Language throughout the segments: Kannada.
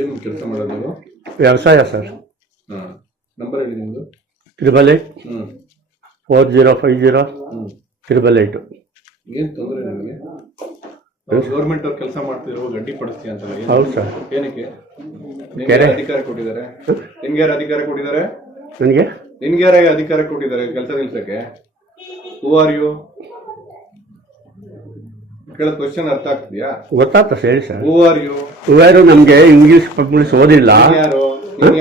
ಏನು ಕೆಲಸ ಮಾಡೋದು? ವ್ಯವಸಾಯ ಸರ್. ನಂಬರ್ ಹೇಳಿ ನಿಮ್ಮದು? 888-4050-888. ಏನು ತೊಂದರೆ ನಿಮಗೆ? ಗೌರ್ಮೆಂಟ್ ಅವ್ರು ಕೆಲಸ ಮಾಡ್ತಿರೋ ಗಡ್ಡಿ ಪಡಿಸ್ತೀಯ ಅಂತಲ್ಲ? ಹೌದು ಸರ್. ಏನಕ್ಕೆ ನಿಮ್ಗೆ ಅಧಿಕಾರ ಕೊಟ್ಟಿದ್ದಾರೆ? ನಿಮ್ಗೆ ಯಾರು ಅಧಿಕಾರ ಕೊಟ್ಟಿದ್ದಾರೆ? ನಿನ್ಗೆ ಯಾರ ಅಧಿಕಾರ ಕೊಟ್ಟಿದ್ದಾರೆ ಕೆಲಸ ನಿಲ್ಸಕ್ಕೆ? Who are you? ಕೇಳೋದ್ ಕ್ವಶನ್ ಅರ್ಥ ಆಗ್ತಿದ್ಯಾ? ಗೊತ್ತಾಗ್ತ ಹೇಳಿ ಸರ್. Who are you? ಯಾರು ನಮ್ಗೆ ಇಂಗ್ಲಿಷ್ ಓದಿಲ್ಲ.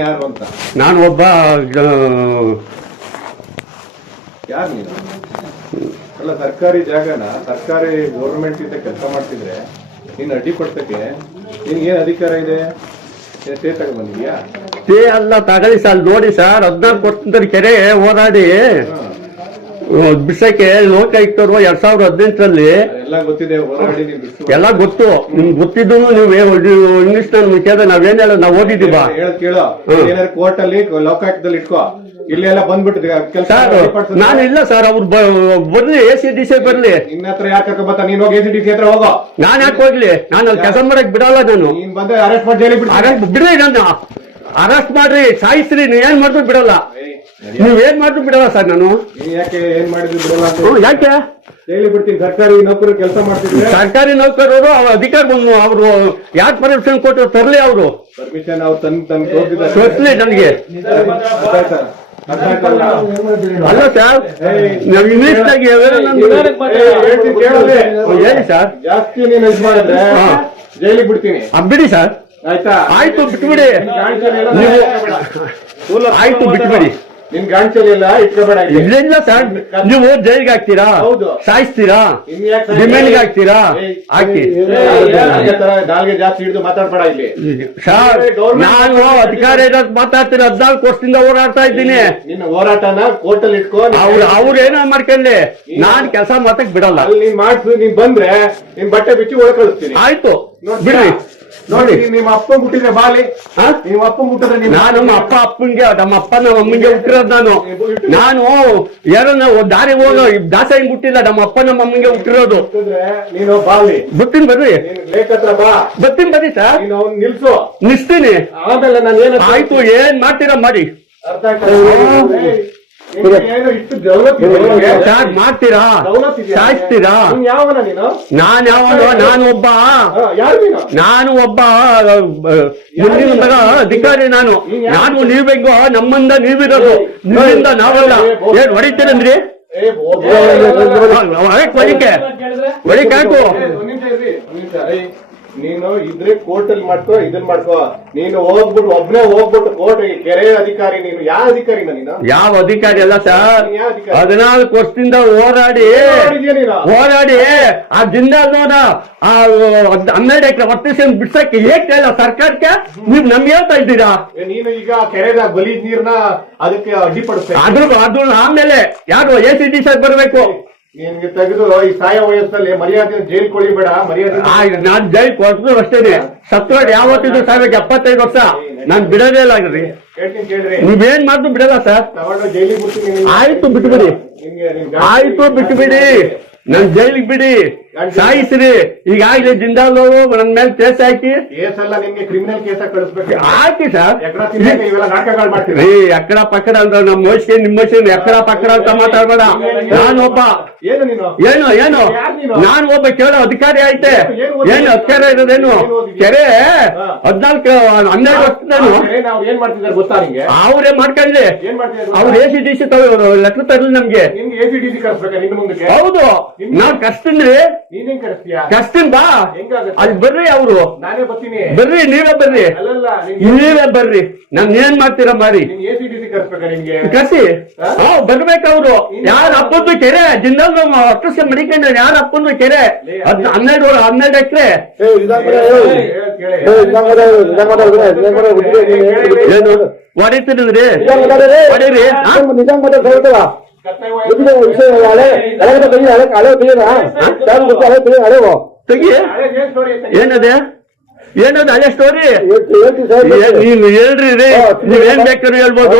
ಯಾರು ಅಂತ? ನಾನು ಒಬ್ಬ ಯಾರು ನೀನು? ಅಲ್ಲ, ಸರ್ಕಾರಿ ಜಾಗನ ಸರ್ಕಾರಿ ಗೌರ್ಮೆಂಟ್ ಇಂದ ಕೆಲಸ ಮಾಡ್ತಿದ್ರೆ ನೀನು ಅಡ್ಡಿಪಡ್ಸಕ್ಕೆ ನಿನ್ಗೇನ್ ಅಧಿಕಾರ ಇದೆ? ಸ್ಟೇ ತಗೊಂಡ್ಬಂದಿದ್ಯಾ? ಸ್ಟೇ ಅಲ್ಲ, ತಗೊಳ್ಳಿ ಸರ್. ನೋಡಿ ಸರ್, 14 ವರ್ಷದ ಕೆರೆ ಹೋರಾಡಿ ಬಿಸಕ್ಕೆ ಲೋಕಾಯುಕ್ತರು 2018ರಲ್ಲಿ ಎಲ್ಲ ಗೊತ್ತಿದೆ. ಹೋರಾಡಿ ಎಲ್ಲ ಗೊತ್ತು. ನಿಮ್ಗೆ ಗೊತ್ತಿದ್ದು ನೀವು ಇಂಗ್ಲಿಷ್ ಕೇಳಿದ್ರೆ ನಾವೇನೆಲ್ಲ ನಾವು ಓದಿದೀವ? ಕೇಳೋ, ಏನಾದ್ರು ಕೋರ್ಟ್ ಅಲ್ಲಿ ಲೋಕಾಯುಕ್ತದಲ್ಲಿ ಇಟ್ಕೋ. ಇಲ್ಲೆಲ್ಲ ಬಂದ್ಬಿಟ್ಟಿದೆ ಕೆಲಸ. ನಾನು ಇಲ್ಲ ಸರ್, ಅವ್ರು ಬರ್ಲಿ, ACDC ಬರ್ಲಿ. ನಿನ್ನ ಹತ್ರ ಯಾಕೆ ಬತ್ತ? ನೀನ್ ಹೋಗಿ ACDC ಹತ್ರ ಹೋಗೋ. ನಾನ್ ಯಾಕೆ ಹೋಗ್ಲಿ? ನಾನು ಅಲ್ಲಿ ಕೆಲಸ ಮಾಡಕ್ ಬಿಡಲ್ಲ. ನಾನು ನೀನ್ ಬಂದ ಅರೆಸ್ಟ್ ಮಾಡಿ ಜೈಲಿಗೆ ಬಿಡ್ರಿ. ನಾನು ಅರೆಸ್ಟ್ ಮಾಡ್ರಿ, ಸಾಯಿಸ್ರಿ, ನೀವ್ ಏನ್ ಮಾಡಿದ್ರು ಬಿಡಲ್ಲ. ನೀವೇನ್ ಮಾಡಿದ್ರು ಬಿಡಲ್ಲ ಸರ್. ನಾನು ಯಾಕೆ ಏನ್ ಮಾಡಿದ್ರು ಬಿಡಲ್ಲ? ಯಾಕೆ ಜೈಲಿಗೆ ಬಿಡ್ತೀನಿ. ಸರ್ಕಾರಿ ನೌಕರರು ಕೆಲಸ ಮಾಡ್ತಿದ್ರೆ ಸರ್ಕಾರಿ ನೌಕರರು ಅವ್ರ ಅಧಿಕಾರ ಅವರು ಯಾಕೆ ಪರ್ಮಿಷನ್ ಕೊಟ್ಟರು? ತರ್ಲಿ. ಅವರು ಪರ್ಮಿಷನ್ ಅವ್ರು ತಂದು ತೋರಿಸ್ಲಿ ನನಗೆ. ಅಲ್ಲ ಸರ್, ನಾವು ಇಂಗ್ಲಿಷ್ನಾಗ ಹೇಳಿ ಸರ್. ಜಾಸ್ತಿ ನೀನು ಇದು ಮಾಡಿದ್ರೆ ಜೈಲಿಗೆ ಬಿಡ್ತೀನಿ. ಬಿಡಿ ಸರ್. ಆಯ್ತಾ? ಆಯ್ತು, ಬಿಟ್ಬಿಡಿ. ಆಯ್ತು, ಬಿಟ್ಬಿಡಿ. ನಿನ್ ಗಾಂಚಲಿ ಎಲ್ಲ ಇಟ್ಕೋಬೇಡ. ಇಲ್ಲ ಸರ್, ನೀವು ಜೈಲಿಗೆ ಹಾಕ್ತೀರಾ? ಸಾಯಿಸ್ತೀರಾ? ಡಿಮ್ಯಾಂಡ್ಗೆ ಹಾಕ್ತೀರಾ? ಹಾಕಿ. ನಾಲ್ಗೆ ಜಾಸ್ತಿ ಹಿಡಿದು ಮಾತಾಡ್ಬೇಡ ಇಲ್ಲಿ ಸರ್. ನಾನು ಅಧಿಕಾರ ಇರೋದು ಮಾತಾಡ್ತೀನಿ. 14 ವರ್ಷದಿಂದ ಹೋರಾಡ್ತಾ ಇದ್ದೀನಿ. ನಿನ್ನ ಹೋರಾಟನ ಕೋರ್ಟಲ್ಲಿ ಇಟ್ಕೋ. ಅವ್ರು ಏನೋ ಮಾಡ್ಕೊಳ್ಳಿ, ನಾನ್ ಕೆಲಸ ಮಾತಕ್ ಬಿಡಲ್ಲ. ಅಲ್ಲಿ ನೀನ್ ಮಾಡ್ಸು. ನೀನ್ ಬಂದ್ರೆ ನಿನ್ ಬಟ್ಟೆ ಬಿಚ್ಚಿ ಒಳಗೆ ಕಳಿಸ್ತೀನಿ. ಆಯ್ತು, ಬಿಡ್ರಿ. ನೋಡಿ, ನಿಮ್ಮ ಅಪ್ಪ ಹುಟ್ಟಿದ್ರೆ ಬಾಲಿ. ನಿಮ್ಮ ಅಪ್ಪ ಹುಟ್ಟಿದ್ರೆ ನಾನು ನಮ್ಮ ಅಪ್ಪಂಗೆ, ನಮ್ಮ ಅಪ್ಪ ನಮ್ಮ ಅಮ್ಮಂಗೆ ಹುಟ್ಟಿರೋದು. ನಾನು ಯಾರನ್ನ ದಾರಿ ಹೋಗ ದಾಸ ಹಿಂಗ್ ಹುಟ್ಟಿಲ್ಲ. ನಮ್ಮ ಅಪ್ಪ ನಮ್ಮ ಅಮ್ಮಂಗೆ ಹುಟ್ಟಿರೋದು. ನೀನು ಬಾಲಿ. ಬರ್ತೀನಿ, ಬರ್ರಿ. ಲೇಖ ಹತ್ರ ಬಾ. ಬರ್ತೀನಿ, ಬರ್ರಿ ಸರ್. ನಿಲ್ಸು. ನಿಲ್ಸ್ತೀನಿ. ಆಮೇಲೆ ನಾನು ಏನು ಆಯ್ತು, ಏನ್ ಮಾಡ್ತೀರಾ ಮಾಡಿ. ಅರ್ಥ ಮಾಡ್ತೀರಾ? ಸಾಯಿಸ್ತೀರಾ? ನಾನು ಒಬ್ಬ ಮುಂದಿನ ಅಧಿಕಾರಿ. ನಾನು ನೀವ್ ಹೆಂಗೋ ನಮ್ಮಂದ ನೀವಿರೋದು, ನಿಮ್ಮಿಂದ ನಾವಲ್ಲ. ಏನ್ ಹೊಡಿತೀರಂದ್ರಿ? ಹೊಡಿಕೆ ಹಾಕು. ನೀನು ಇದ್ರೆ ಕೋರ್ಟ್ ಅಲ್ಲಿ ಮಾಡ್ಕೋ, ಇದನ್ ಮಾಡ್ಕೋ. ನೀನು ಒಬ್ನೇ ಹೋಗ್ಬಿಟ್ಟು ಕೋರ್ಟ್ ಕೆರೆ ಅಧಿಕಾರಿ. ನೀನು ಯಾವ ಅಧಿಕಾರಿನ? ನೀನು ಯಾವ ಅಧಿಕಾರಿ ಅಲ್ಲ ಸರ್. 14 ವರ್ಷದಿಂದ ಹೋರಾಡಿ ಆ ಜಿಂದಾಲ್ನ 12 ಎಕರೆ ವರ್ತಿಸಿ ಬಿಡ್ಸಕ್ಕೆ ಹೇಳ ಸರ್ಕಾರಕ್ಕೆ. ನೀವ್ ನಮ್ಗೆ ಹೇಳ್ತಾ ಇದ್ದೀರಾ? ನೀನು ಈಗ ಕೆರೆದ ಗಲೀಜ್ ನೀರ್ನ ಅದಕ್ಕೆ ಅಡ್ಡಿಪಡಿಸ್ತಾ ಅದ್ರ ಆಮೇಲೆ ಯಾರು ACDC ಬರ್ಬೇಕು. ನಿನ್ಗೆ ತೆಗೆದು ಈ ಸಾಯ ವಯಸ್ಸಲ್ಲಿ ಮರ್ಯಾದೆ ಜೈಲ್ ಕೊಳಿಬೇಡ. ಮರ್ಯಾದೆ ನಾನ್ ಜೈಲ್ ಕೊಟ್ಟರು ಅಷ್ಟೇನೆ. ಸತ್ತೋಡ್ ಯಾವತ್ತಿದ್ರು ಸಾಯ್ಬೇಕು. 75 ವರ್ಷ ನಾನ್ ಬಿಡೋದೇ ಇಲ್ಲ. ಕೇಳ್ರಿ, ನೀವೇನ್ ಮಾಡಿದ್ರು ಬಿಡಲ್ಲ ಸರ್. ಜೈಲಿಗೆ ಬಿಡ್ತೀನಿ. ಆಯ್ತು, ಬಿಟ್ಬಿಡಿ. ಆಯ್ತು, ಬಿಟ್ಬಿಡಿ. ನನ್ ಜೈಲಿಗೆ ಬಿಡಿ. ಸಾಯಿಸ್ರಿ. ಈಗಾಗಲೇ ಜಿಂದಾಲ್ ನನ್ ಮೇಲೆ ಕೇಸ್ ಹಾಕಿ ಕೇಸಲ್ಲ, ನಿಮ್ಗೆ ಕ್ರಿಮಿನಲ್ ಕೇಸ ಕಳಿಸ್ಬೇಕು. ಹಾಕಿ ಸರ್. ಇವೆಲ್ಲ ನಾಟಕಗಳು ಮಾಡ್ತೀವಿ. ಎಕ್ಕಡ ಪಕ್ಕಡ ಅಂದ್ರೆ ನಮ್ಮ ಮನುಷ್ಯ ನಿಮ್ಮ ಮನುಷ್ಯ ಎಕ್ಕಡ ಪಕ್ಕಡ ಅಂತ ಮಾತಾಡ್ಬೇಡ. ನಾನೊಬ್ಬ ಏನು ನಾನು ಒಬ್ಬ ಕೇಳೋ ಅಧಿಕಾರಿ ಐತೆ. ಏನು ಅಧಿಕಾರ ಇರೋದೇನು? ಕೆರೆ 14-12 ವರ್ಷದೇನು ಏನ್ ಮಾಡ್ತಿದ್ದಾರೆ ಗೊತ್ತಾ ನಿಂಗೆ? ಅವ್ರೇ ಮಾಡ್ಕೊಳ್ಳಿ. ಅವ್ರು ACDC ಲೆಟರ್ ತರಲಿ ನಮ್ಗೆ. ACDC ಕಳಿಸ್ಬೇಕಾ ನಿನ್ನ ಮುಂದಕ್ಕೆ? ಹೌದು, ನಾವ್ ಕಷ್ಟನ್ರಿ. ನೀನೇನ್ ಕಳಿಸ್ತೀಯಾ? ಕಷ್ಟನ್ ಬಾ. ಅಲ್ಲಿ ಬರ್ರಿ. ಅವರು ನಾನೇ ಬರ್ತೀನಿ. ಬರ್ರಿ, ನೀವೇ ಬರ್ರಿ. ನೀವೇ ಬರ್ರಿ. ನಾನ್ ಏನ್ ಮಾಡ್ತೀರಾ ಮಾಡಿ. ACDC ಕಳಿಸ್ಬೇಕಾ ನಿಮ್ಗೆ? ಕಸಿ ಬರ್ಬೇಕು. ಅವ್ರು ಯಾರ ಅಪ್ಪಂದು ಕೆರೆ ಜಿಂದಾಲ್ ಅಷ್ಟು ಮಡಿಕೊಂಡ್ರೆ ಯಾರ ಅಪ್ಪಂದು ಕೆರೆ 12 ಎಕರೆ ಏನು ಹೊಡಿತೀರಿ? ಹೊಡೀರಿ. ತೆಗಿ. ಏನದೆ ಹಳೆ ಸ್ಟೋರಿ? ನೀವ್ ಹೇಳ್ರಿ. ನೀವೇನ್ ಬೇಕಾದ್ರೂ ಹೇಳ್ಬೋದು.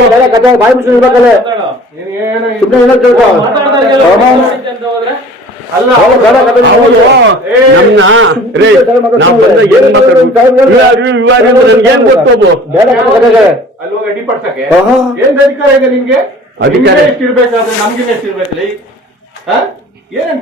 ಅಲ್ಲ ಅವರು ನಮ್ನ ರೇ ನಾವು ಬಂದ ಏನ್ ಮಾತಾಡ್ಬೇಕು ಏನ್ ಗೊತ್ತೋದು ಅಲ್ಲಿ ಹೋಗಿ ಅಡ್ಡಿಪಡ್ಸಕ್ಕೆ ಏನ್ ಅಧಿಕಾರ ಇದೆ ನಿಮ್ಗೆ? ಅಧಿಕಾರ ಎಷ್ಟಿರ್ಬೇಕಾದ್ರೆ ನಮ್ಗಿನ್ನ ಎಷ್ಟಿರ್ಬೇಕಲ್ಲ ಏನ್